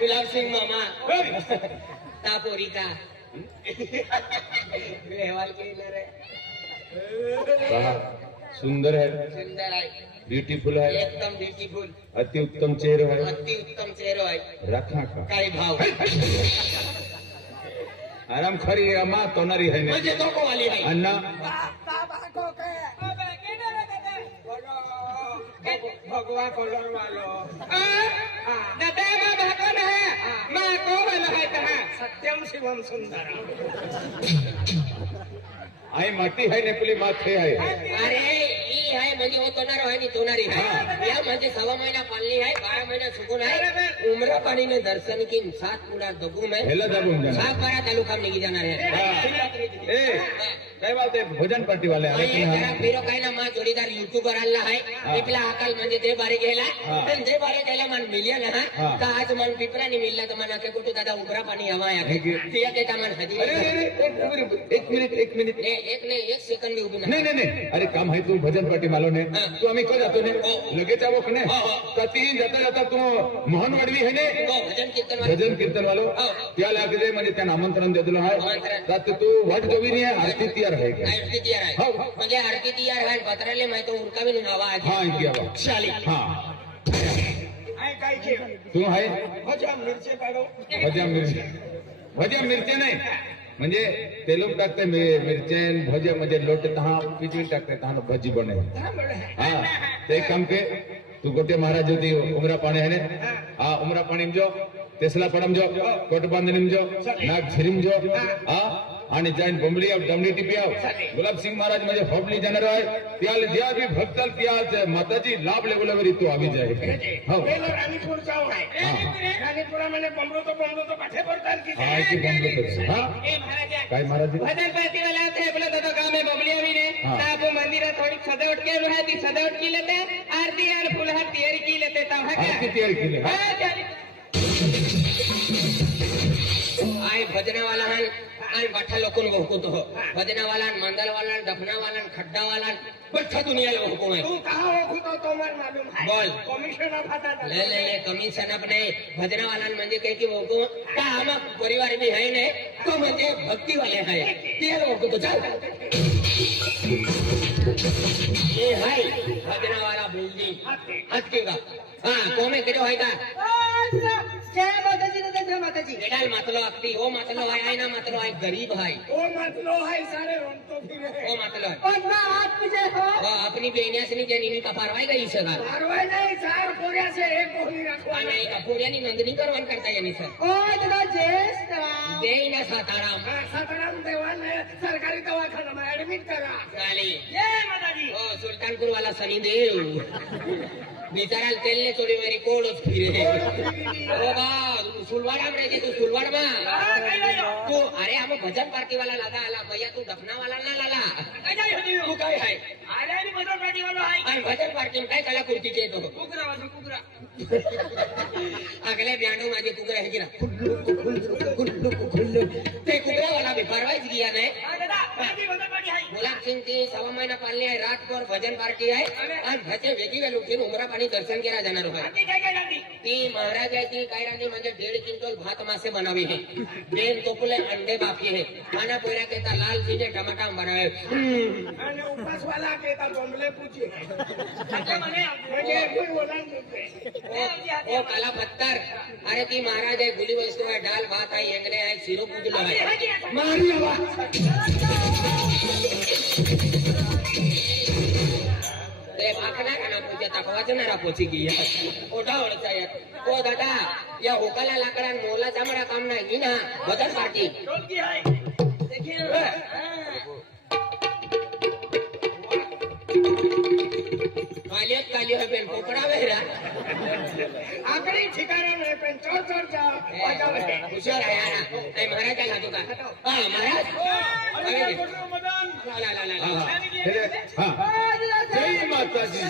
गुलाब सिंह मामा तापोरी का व्यवहार केलं रे सुंदर है, सुंदर आहे ब्यूटीफुल है, एकदम ब्युटिफुल अति उत्तम चेहरा है, अति उत्तम चेहरा आहे रखा का काही भाव आराम खरी अमा तोनारी है ने म्हणजे तो वाली आहे अन्ना भगवा कलर वालो दादा मा भाको ना मा को वाला है तहा सत्यम शिवम सुंदर आई माटी है नेपली माथे है अरे ई आहे म्हणजे वो तोनार आहे नी तोनारी है या म्हणजे 6 महिना पालनी है 12 महिना सुकून है उमरा पानी ने दर्शन की 7 पूरा दगू में हेला दाबून जाना 7-12 तालुका में निघी जाणार है ए काय बात है भोजन पार्टी वाले आले की जरा फिरो काय ना मा जोडीदार युट्यूबर आला आहे पिपला अकाल म्हणजे ते बारे गेला पण ते बारे गेला मन मिलिया ना का आज मन पिपरानी मिलला तर मना के कुठे दादा उमरा पाणी हवा आहे तिया के मन हदी अरे एक मिनिट एक नाही 1 सेकंड भी उभी नहीं नहीं नहीं अरे काम है तू भजन पार्टी मालो ने तू आम्ही कधी जातो ने लगेच आवो कने कधी जाता जाता तू मोहन वाडवी है ने भजन कीर्तन वालो त्या लागले म्हणजे त्यांना आमंत्रण दिलं आहे तर तू वाट जोवी नाही आरती तयार आहे का आरती तयार आहे म्हणजे आरती तयार आहे पत्राले माहिती उरका भी नावा आहे हां इतकी आवा चाली हां आहे काय के तू आहे भजन मिरचे पाडो भज्या मिरच्या नाही म्हणजे ते लोक टाकते मिरचेन भजे म्हणजे लोट तहा पिचवी टाकते तहा भजी बने हा ते काम के तू गोटे महाराज होती उमरा पाणी है ने हा उमरा पाणी जो तेसला पडम जो कोट बांधनीम जो नाग झिरिम जो हा आणि जाईन बोंबडी आव दमडी टिपी आव गुलाब सिंह महाराज म्हणजे होबली जाणार आहे त्याला ज्या बी भक्ताल त्या माताजी लाभ लेवलवर तू आम्ही जाय हो राणीपूर जाऊ आहे राणीपुरा म्हणजे बंबलो तो पाठे पडतात की हा की बंद हा ए महाराज काय महाराज भजन पार्टी वाला थे बोला दादा काम है बबली अभी ने आप मंदिर थोड़ी सजावट के है ती सजावट की लेते आरती और फुलहार तैयारी की लेते तब आरती तयारी केली हा आय भजना वाला हन आय बाठा लोकन बहुकुत हो भजना वाला मंदल वाला डफना वाला खड्डा वाला बच्चा दुनिया लोग हुकुम है तू कहां हो खुद तो मन मालूम है बोल कमिशन ऑफ आता ले कमिशन अपने भजना वाला म्हणजे काय की हुकुम का हम परिवार में है ने तो म्हणजे भक्ति वाले है ते लोग तो चल ये है भजना वाला बिल्डिंग हटकेगा हां कोमे केडो है का जय माताजी दादा जय माताजी एडाल मतलो अक्ती ओ मतलो है ना मतलो है गरीब है ओ मतलो है सारे रोन तो फिरे ओ मतलो है और ना आप मुझे हो वो अपनी बेनिया से नहीं जनीनी का पारवाई गई सगा पारवाई नहीं चार पोरिया से एक पोरी रखवा नहीं का पोरिया नी नंदनी करवान करता यानी सर ओ दादा जेस्ट देईना साताराम देवान सरकारी दवाखाना में एडमिट करा चाली जय माताजी ओ सुल्तानपुर वाला सनी देव बिचारा तेल ने चोरी मेरी कोड़ोस फिरे ओ बा सुलवाड़ा में रहती तू सुलवाड़ में तू अरे हम भजन पार्टी वाला लादा आला भैया तू डफना वाला ना लाला तू काय है अरे मी भजन पार्टी वाला है आणि भजन पार्टी में काय कलाकृती के तो कुकरा वाजो कुकरा अगले ब्यांडो माझे कुकरा है की ना ते कुकरा वाला भी परवाइज किया नाही दादा माझी भजन पार्टी है गुलाब सिंह ती 6 महिना पालनी आहे रात भर भजन पार्टी आहे आणि भजे वेगी वेळ उठून उमरा पाणी दर्शन केला जाणार होता ती महाराज आहे ती काय रांधी म्हणजे 1.5 क्विंटल भात मासे बनावे है 2 टोपले अंडे बाकी है खाना पोरा केता लाल सीधे टमाटा बनावे आणि उपास वाला केता बोंबले पूछे म्हणजे कोई बोला ओ काला पत्थर अरे ती महाराज आहे गुली वस्तू आहे डाल भात आहे एंगले आहे सिरो पूजलो आहे मारी आवाज ते भाकना काना पूजा तकवाचनारा पोची गई ओढा ओढचा या ओ दादा या होकाला लाकडा मोला चामडा काम नाही ना भजन पार्टी देखिए कालियो है पेन पोपड़ा वेरा आखरी ठिकाना में पेन चोर जा हुशार है यार ए महाराज का तो का हां महाराज ला ला ला हां जय माताजी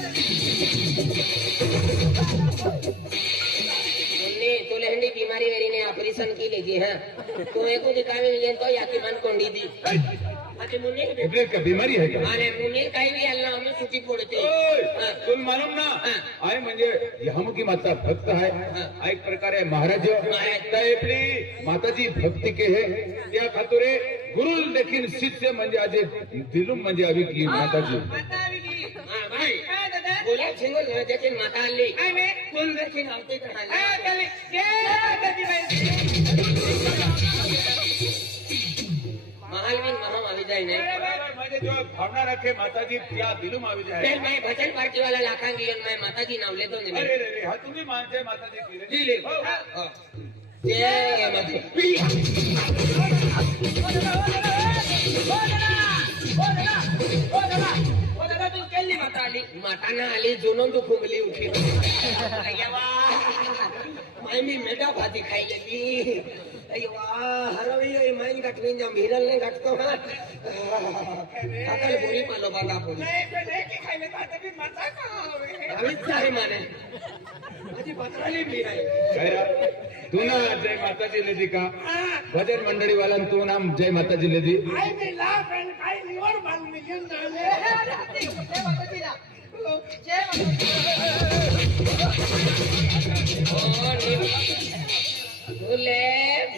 तो लहंडी बीमारी वेरी ने ऑपरेशन की लीजिए हाँ तो एक दिखावे तो या की मन कोंडी दी आता मुनीर एवढे का बीमारी है क्या आणि मुनीर काही बी आला आम्ही सुटी पडते ओय, हा. तुम मालूम ना आय म्हणजे हम की माता भक्त है आ एक प्रकारे महाराज आपली माताजी भक्ती के है त्या खातुरे गुरु देखील शिष्य म्हणजे आज दिलूम म्हणजे अभी की माताजी हा, बाई. बोला शिंगल त्याची माता आली कोण देखील आवते का महाल बिन महाम આવી જાય ને म्हणजे जो भावना रखे माताजी त्या दिलूम આવી જાય फिर मैं भजन पार्टी वाला लाखांगी और मैं माताजी नाव लेतो अरे नहीं रे रे हा तुम्ही मानते माताजी की रे? जी ले जय माता माताना आली जुनून तू फुगली उठी माय मी मेटा भाजी खायला की अय्यो हरवी माइन गाठवीन जा मिरल ने गाठतो हा अकल बोरी पालो बागा बोली अमित आहे माने माझी पत्राली मी आहे काय रे? तू ना जय माताजी लेदी का भजन मंडळी वाला तू नाम जय माताजी लेदी बोले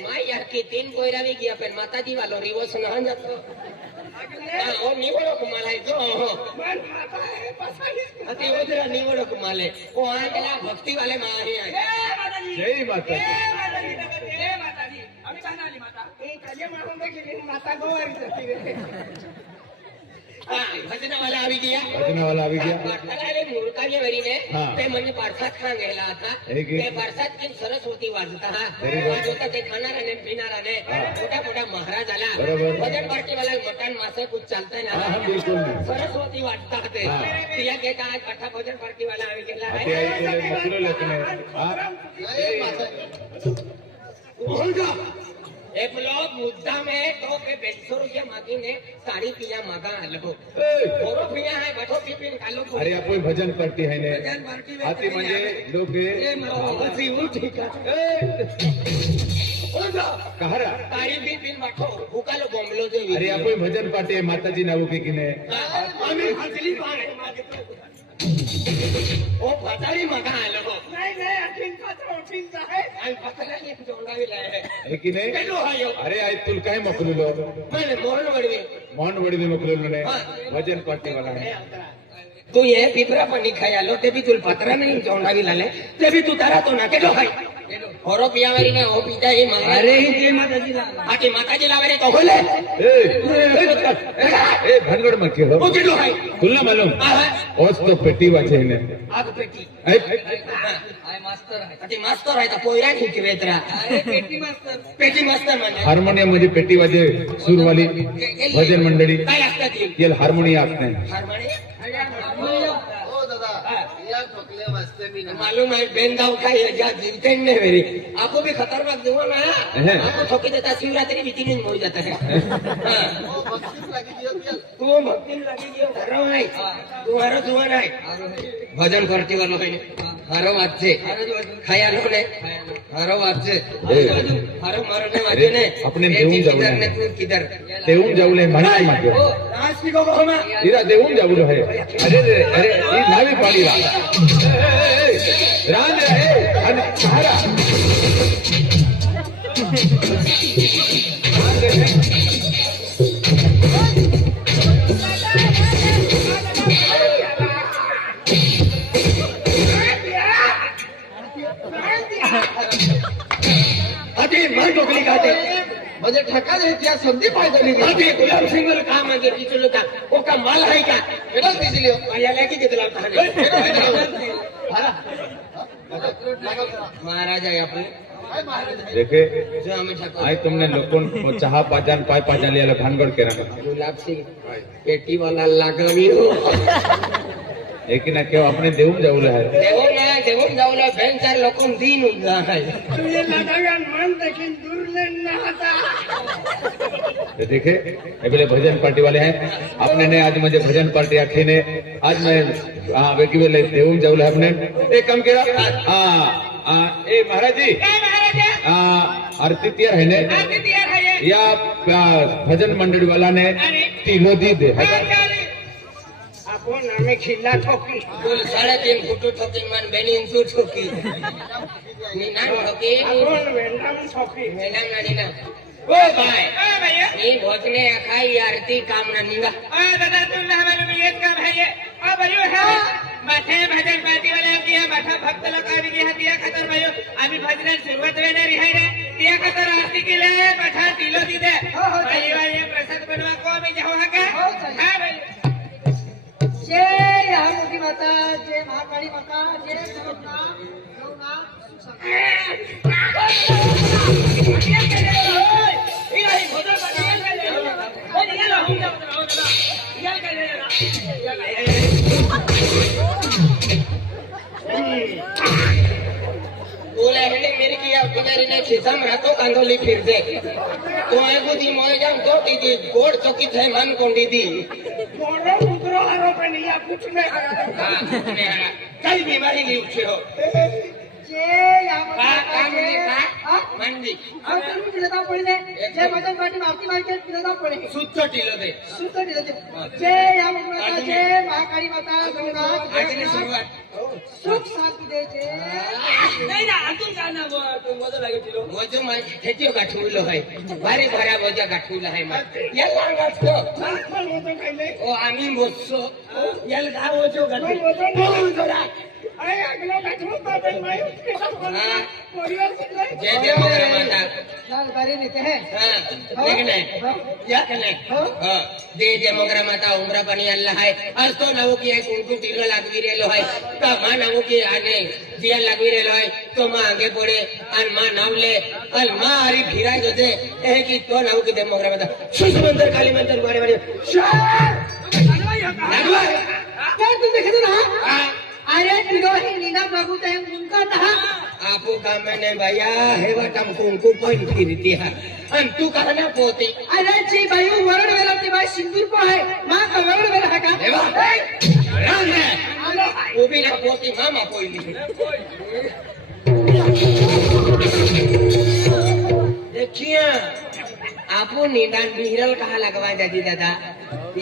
माय यार की तीन कोयरा भी गया पर माताजी वालो रिवर्स ना जातो ओ निवडो कुमाला जो अति उधरा निवडो कुमाले ओ आंगला भक्ति वाले माही आहे जय माताजी भजन वाला આવી ગયા अरे मूर्खाने वरीने हाँ. ते म्हणजे पारसात खा गेला आता एक- ते पारसात की सरस्वती वाजता वाजवता ते खाणाराने पिणाराने मोठा मोठा महाराज आला बरोबर. भजन पार्टी वाला मटण मासे कुछ चालतंय हा ना बिलकुल सरस्वती वाटता ते हाँ. तिया के काय कथा भजन पार्टी वाला આવી गेला ते ऐकले मोकलो लेकने होगा एक लोग मुद्दा में तो के 150 रुपया मांगीने साड़ी पिया मांगा आलो थोड़ो पिया है बैठो पिपिन खालो अरे आपण भजन पार्टी आहे ने भजन पार्टी में आती म्हणजे लोक बसी वो ठीक है कहारा साड़ी पिपिन बैठो हुकालो बॉम्बलो जे अरे आपण भजन पार्टी आहे माताजी नाव की किने आम्ही हसली पाणे ओ फटाडी मागा आलो आणि पकडाली जोंडावी लाय हे की नाही केलो हायो अरे आई तुला काय मोकललो मैंने मोहन वडवी मोहन वडीने मोकललो ने भजन पार्टी वाला है तू ये पिपरा पाणी खाई आलो ते बी तुला पत्रा नाही जोंडावी लाले ते बी तू तारा तो ना केलो खाई होरो पियावारी ने हो पीता ही मांगा अरे ही माताजी ला आके माताजी लावे तो होले ए भनगड मत के हो ओ केलो खाई तुला मालूम आहा ओस तो पेटी वाचे ने आग पेटी ऐ आय मास्टर आहे ते मास्टर आहे तर पोयरा नाही की वेतरा अरे पेटी मास्टर म्हणजे हार्मोनियम मध्ये पेटी वाजे सूरवाली भजन मंडळी काय असतात ती येल हार्मोनियम आत नाही हार्मोनियम मालूम है बेंदाव का ये जा जीवते नहीं मेरी आपको भी खतरनाक जुआ ना आपको ठोके देता शिवरात्रि भी 3 दिन मोड़ जाता है तू भक्ति लगी गयो घरो है तुम्हारा जुआ नहीं भजन करती वालो है हरो वाचे खाया लो ने हरो वाचे हरो मरने वाचे ने अपने देऊन जाऊ किधर ने तू किधर देऊन जाऊले म्हणाय मागे आज की को होमा इरा देऊन जाऊलो है अरे ही नावी पाडी रान रे आणि सहारा अरे मार टोकली खाते म्हणजे ठका त्या संधी पाहिजे अरे गुलाब सिंह का मागे पिचलो का ओ का माल है का एवढंच दिसली आयाला की कितला महाराज आहे आपण देखे जो हमें ठाकुर आई तुमने लोगों को चाहा पाजान पाय पाजान लिया भानगढ़ के रखा गुलाब सिंह पेटी वाला लागवी हो लेकिन क्यों अपने देऊन जाऊल है देवून जाऊला बेन चार लोकं दिन उद्या आहे तुझे लगाव्यान मन देखीन दुर्लेन ना होता तो देखे ये बोले भजन पार्टी वाले हैं अपने ने आज मुझे भजन पार्टी आखी ने आज मैं हाँ वेकी बोले देऊन जाऊल है अपने एक काम किया हाँ ए महाराज जी आरती तैयार है ने या भजन मंडली वाला ने टिलो दी दे है का? आपण आम्ही खिल्ला ठोकी बोल 3.5 फूट ठोकीन मन बेनीन सु ठोकी नी ना ठोकी आपण वेंडाम ठोकी मेडम ना नीना ओ भाई नी भोजने खाई आरती काम ना निगा दादा तुमने हमारे में ये काम है ये भयो है माथे भजन पार्टी वाले दिया माथा भक्त लोक आम्ही दिया दिया खतर भयो आम्ही भजनात सुरुवात वेळेला आहे रे दिया खतर आरती केले माथा दिलो दिदे भयो ये प्रसाद बनवा को आम्ही जाऊ हा का हा भाई जय मोठी माता जय महाकाली माता जय जगन्नाथ बोला हेले मेरी किया पुजारी ने खिसम रातो कांदोली फिर दे तो आए बुद्धि मोए जाम तो दीदी गोड़ चौकी थे मन कोंडी दी मोरो उतरो आरोपण या कुछ नहीं हरा हां ने हरा कई बीमारी नहीं उठे हो जय काम ने का मंदी तुम्ही दिलता पडले जय भजन पाठी माफी मागते दिलता पडले सुत्त टिलो दे सुद्धा दिलते जय मोठी माता जय महाकाली माता जगन्नाथ आजनी सुरुवात सुख शांती दे जय नाही ना अजून काय ना तू मजा लागे तिलो मोजो मा ठेटियो गाठुलो है बारे भरा बोजा गाठुला है मा याला गाठतो पण होतो कायले ओ आम्ही मोजसो याला गाव होजो पण गाठतो होतो ना अरे अगलो गाठू बाबा माय परिवार सगळे जय जय मोगरा माता लाल बारी नेते हैं हां देखने या कने हां जय जय मोगरा माता उमरा पाणी अल्लाह है आज तो नवो की है कुंकू टिलो लागवी रेलो है तो मा नवो की आने जिया लागवी रेलो है तो मा आगे पड़े अन मा नावले अन मा हरी फिराय जोते ए की तो नवो की दे मोगरा माता सुसमंदर काली मंदिर बारे बारे लागवा क्या तुम देखे तो ना अरे तिलो ही नीना प्रभु ते उनका था आपो काम ने भैया हेवा तम कुंकू पण फिरती है अन तू कहना पोती अरे जी भाई वरण वेला ते भाई सिंदूर को है मां का वरण वेला है का हेवा राम है वो भी ना पोती मामा कोई देखिए आपो निदान बिहरल कहा लगवा जाती दादा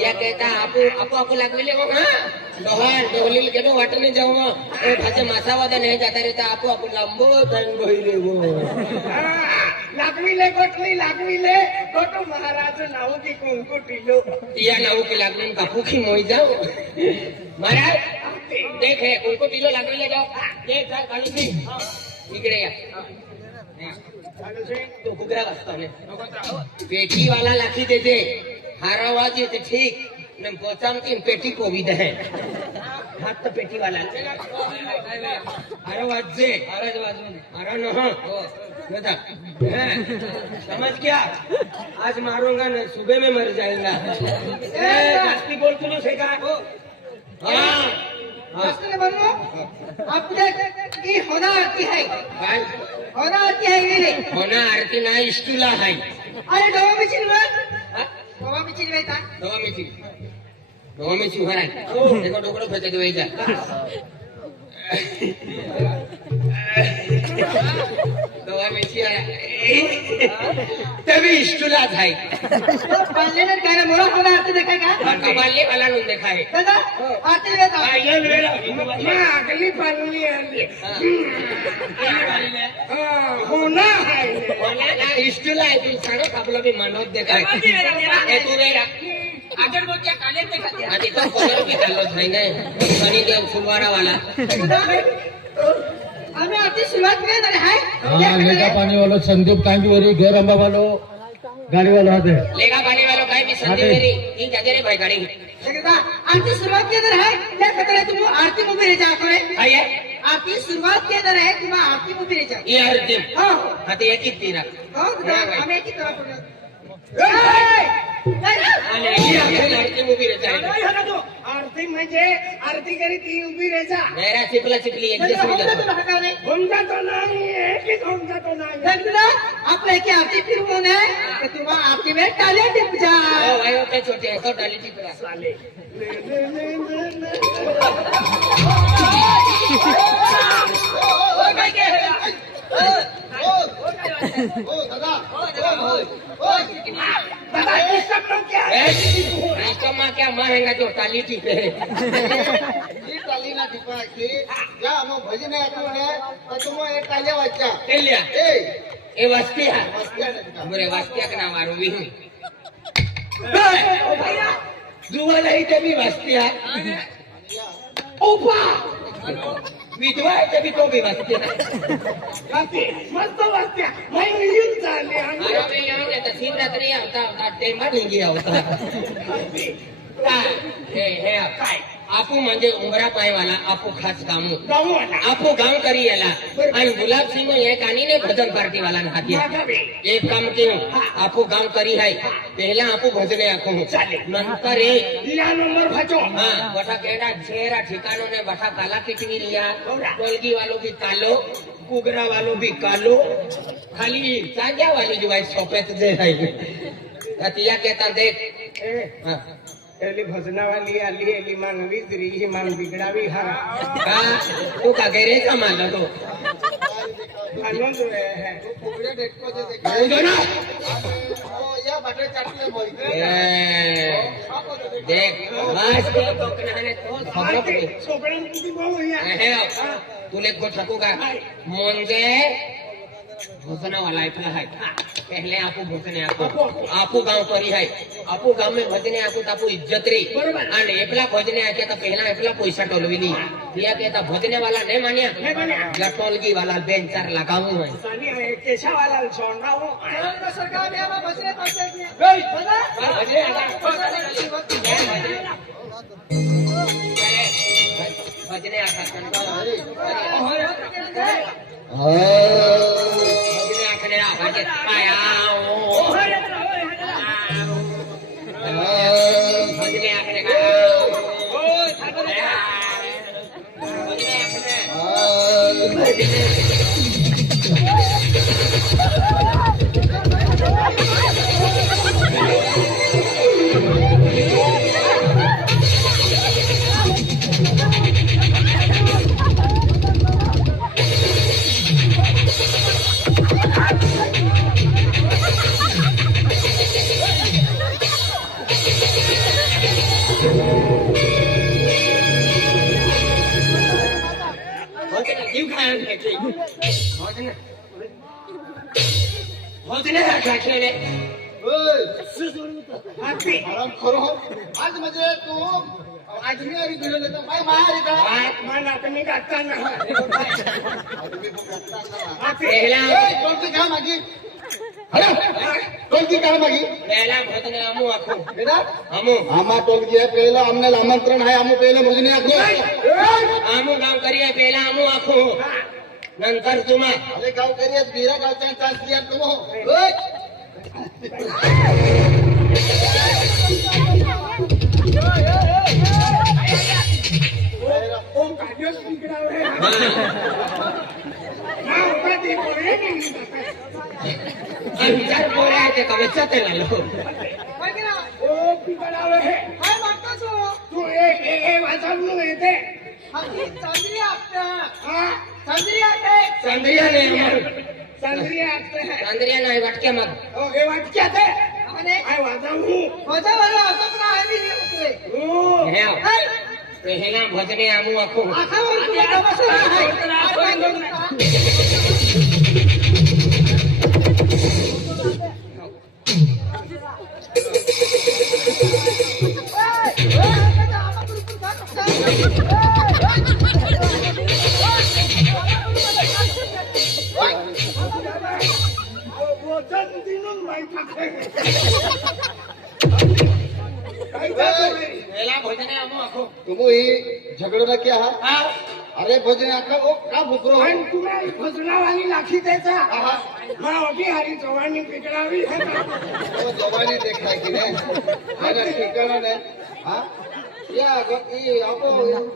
या कहता आपो लगविले वो हां दोहान डोलील केनो वाटने जाऊ ए भाचे मासावादा नहीं जाता रहता आपो लंबो धन बहिरे वो लागविले गोटो महाराज नाव की कुंकू टिलो या नाव के लागून कापूखी मोई जाओ महाराज देखे कुंकू टिलो लागविले जाओ ये जा खाली सी इकडे या तो कुकरा वाजता ने पेटी वाला लाखी देते हारावाज येते ठीक न पोचाम की पेटी को भी दे हाथ तो पेटी वाला हारावाज जे हारा न हो बता समझ क्या आज मारूंगा न सुबह में मर जाएगा जास्ती बोल तू से का हाँ मास्टर बोलो आपने की होना आती है भाई होना आती है मेरे होना आरती ना इष्टुला है अरे डोवा मिचिल था दोवा मिची उभा राह देखो डोकड़ो फेंचे के वैजा दोवा मिची तभी इष्टुला था तो पाले ने कहना मोरा होना आती देखा का कमाले वाला नु देखा है दादा आती वे था ये वेला मैं अगली पालनी आली होना है होना ना इष्टुला है तू सारो कापला भी मनोज देखा है ए तू वेरा अगर वो क्या काले देखा आधी तो कोलर भी चाललो है ना सनी देव फुलवारा वाला हमें आती शुरुआत में ना है हाँ लेगा पानी वालों संदीप कांजीवरी गैर अंबा वालों गाड़ी वालों आते लेगा पानी वालों काहे भी संधि मेरी ये जाते रे भाई गाड़ी देखा आरती शुरुआत के अंदर है क्या कहते हैं तुम आरती में भी जा करे आइए आरती शुरुआत के अंदर है तुम आरती में भी जा ये हर दिन हां हाथे एक ही तीरा हां हमें की तरफ आणि ये आरती मूवी रे जाए नाही होना तो आरती म्हणजे आरती करी ती उभी रे जा मेरा चिपला चिपली एक जैसे हो जाता होऊन जातो नाही एकच होऊन जातो नाही आपल्या की आरती फिरवून आहे तर तुम्हाला आरती में टाळ्या टिप जा ओ भाई होते छोटे तो डाली चिपला साले दादा दादा डिस्टर्ब नो क्या नाश्ता क्या मारेगा जो ताली टीपे ही टाली ना टिपा की ज्या अमो भजने आतो ने तो मो एक टाले वाचा तेलिया ए वस्तिया मस्तिया ने बरे वस्तिया का नाम आरो विही जुवा नाही ते भी वस्तिया ओपा विधवा आहे ते भी तो भी वस्तिया मस्त वाटत्या मैं येऊन चालले अरे मी येऊन येतो शिवरात्री होता टेंबा ढिंगी होता हे काय आपू म्हणजे उमरा पायवाला आपू खास गामू जाऊ आता आपू गांव करी याला आणि गुलाब सिंह ये कानीने भजन पार्टी वाला न हाथी एक काम क्यों आपू गांव करी है पहला आपू भजने आखो नंतर या नंबर भाजो हाँ बठा केड़ा छेरा ठिकानों ने बठा काला किटवी लिया टोलगी वालों भी कालो कुगरा वालों भी कालो खाली चांजा वाली जो है सोपेत जे है ततिया कहता देख हाँ एली भजनावाली आली एली मान विजरी ही मान बिगडावी हा का तू का गेरे का मान तो आनंद है पुगड़े डेटको दे दे बोलो ना ओ या बटर चाटले बोल देख बस के तो कनाने तो खबर पड़ी सोपडे किती बोलूया हे तुले को ठकू का म्हणजे भोजना वाला इतना है पहले आपू भोजने आपू गांव करी है आपू गांव में भजने आको तापू इज्जत री आणि एकला भजने आके ता पहला एकला पैसा टोलविली या कहता भजने वाला नहीं मानिया या टोलगी वाला बेन चार लगाऊ है सानी आहे केशावाला सोंडावो सरकार में आवा भजने पासे में भजने भजने आता कंटाळा भजने आखने भजने आया भजने आखने का भजने जीव खायला घ्यायचे भोजने घातलेले आराम करो आज म्हणजे तू अजमेर गेलेले तर काय बाहेर का मान आता मी गाताना पहला कोणती काम मागी अरे कोणती काम मागी पहला भोजने आमू आखो बेटा आमू आमा टोलगी है पहला हमने आमंत्रण है आमू पहले भजने आखो आमू गाव करी आहे पहला आमू आखो नंतर तुम्हा अरे गाव करिए बीरा गावचा चान्स दिया तुम ओम काजस बिगडावे ना होता ते पोरे अंतर पोरे आहे ते कवचा ते लालो ओ बिगडावे काय म्हणतो तू ए वाचवून येते चंद्री आपटा हा चंद्री आटे चंद्रिया नाही अमर चंद्रिया आते है चंद्रिया नाही वाटक्या मग ओ हे वाटक्या ते आणि काय वाजवू मजा वाला होता पण आम्ही नाही उतरे ओ हे पहला भजने आमू आखो आखावर तुला तमाशा वचन दिनून माहिती काय पहला भजने आमू आखो तुम ही झगड़ो ना क्या है हाँ अरे भजने आखा वो का भुकरो पण तुला भजनावाली लाखी त्याचा मग अभी हरी चव्हाणी बिगडावी है ना वो जवानी देखा कि ने अरे ठिकाना ने हां या ये आपो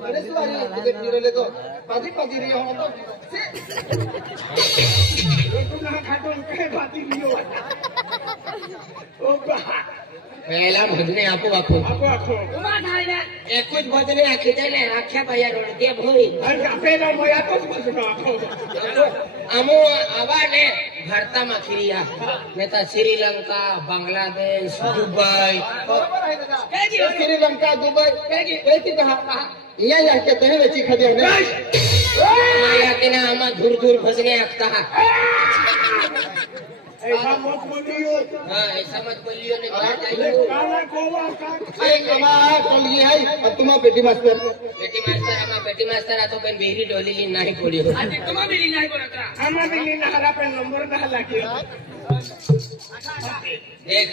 अरे सुवारी तुझे फिरले तो पादी पादी रे हो तो तुला खाटून काय बाती लियो ओ बा पहला भजने आपू आखो ako ako एक कुछ भजने आखी दे ने आख्या पाया रोड के भोई अरे आपल्याला मयातच बसलो ako आमू आवा ने भारताમાં ફર્યા નેતા શ્રીલંકા બાંગ્લાદેશ દુબઈ बरोबर आहे दादा श्रीलंका दुबई कैसी कहा यहाँ जाके तहे वेची खादी हमने यातीना आम्हा दूर दूर भजने आखता ऐसा मत बोलियो हाँ ऐसा मत बोलियो ने काला कोवा का अरे कमा कल ये है और तुम पेटी मास्टर पेटी मास्तर आतो पण बेरी डोलीली नाही पड्यो આજે તમા બી નહીં બોલતા आम्हा बिल्ली नहरा पे नंबर ना लागियो देख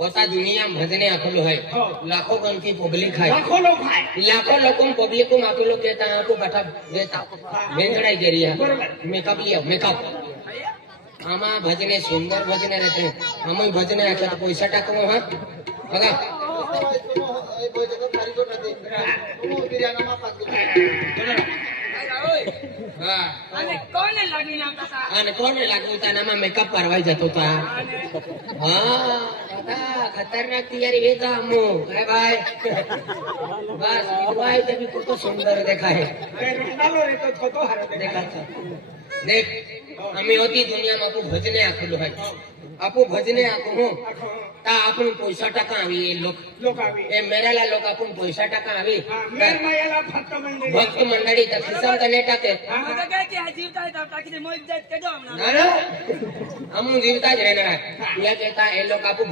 होता दुनिया भजने आखलो है लाखों गणती पब्लिक है लाखों लोग है लाखों लोगों पब्लिक को आखलो कहता है आपको बैठा देता बेंचड़ाई जरिया मेकअप लिया मेकअप आमा भजने सुंदर भजने रहते हैं हम भजने आखे तो पैसा टाको हाँ बघा हाँ અને કોને લાગી નાખતા હતા અને કોને લાગू था नामा मेकअप करवाई जातो था हाँ दादा खतरनाक तैयारी भेजा हमो काय भाई बस भाई तभी को सुंदर देखा है अरे रोनालो रे तो छोटो हर देखा था देख आम्ही होती दुनिया में आपू भजने आखलो है आपू भजने आखो हो ता आपण पैसा टाका आवी लोक आवी ए मेराला लोक आपण पैसा टाका आवी मेर मायाला फक्त मंडळी भक्त मंडळी तर खिसा नाही टाके મને કહે કે આ જીવતા હતા તાકીને મોજ જાત કેજો હમણાં ना ना हम जीवता ज रहना है या कहता ए लोग आपू